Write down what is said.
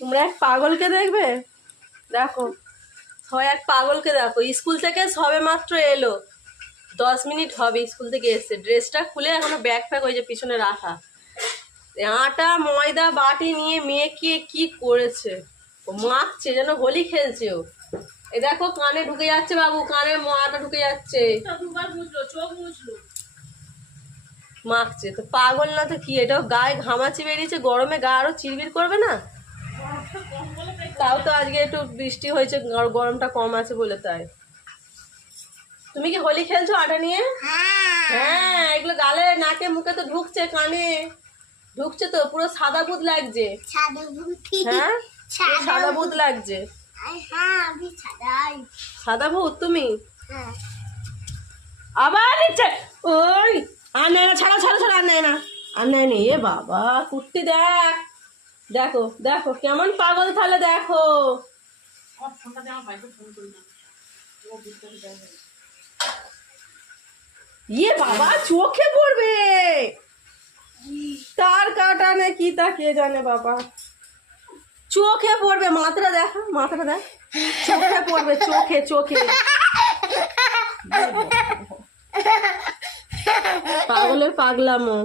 তোমরা এক পাগলকে দেখবে, দেখো সবাই এক পাগলকে দেখো। স্কুল থেকে সবে মাত্র এলো, 10 মিনিট হবে স্কুল থেকে এসছে, ড্রেসটা খুলে এখনো ব্যাগ ফ্যাগ ওই যে পিছনে রাখা, আটা ময়দা বাটি নিয়ে মেয়েকে কি করেছে, ও মাখছে যেন হোলি খেলছে। ও এই দেখো কানে ঢুকে যাচ্ছে বাবু, কানে আটা ঢুকে যাচ্ছে, মাখছে তো। পাগল না তো কি, এটাও গায়ে ঘামাচি বেরিয়েছে, গরমে গা আরো চিরবির করবে না। তাও তো আজকে একটু বৃষ্টি হয়েছে, গরমটা কম আছে বলে তাই। তুমি কি হোলি খেলছো আটা নিয়ে? হ্যাঁ, এগুলো গালে নাকে মুখে তো ঢুকছে, কানে ঢুকছে তো, পুরো সাদা ভূত লাগছে। হ্যাঁ সাদা ভূত লাগছে। সাদা ভূত তুমি আবার নিচ্ছে। ওই আর নেয় না, ছাড়া ছাড়া ছাড়া, আর নেয় না, আর নেয় নি। এ বাবা কুর্তি দেখ, দেখো দেখো কেমন পাগল তাহলে দেখো। ইয়ে বাবা চোখে পড়বে, তার কাটা না কি তা কে জানে বাবা, চোখে পড়বে। মাথাটা দেখা, মাথাটা দেখ, চোখে পড়বে, চোখে চোখে। পাগলের পাগলামো।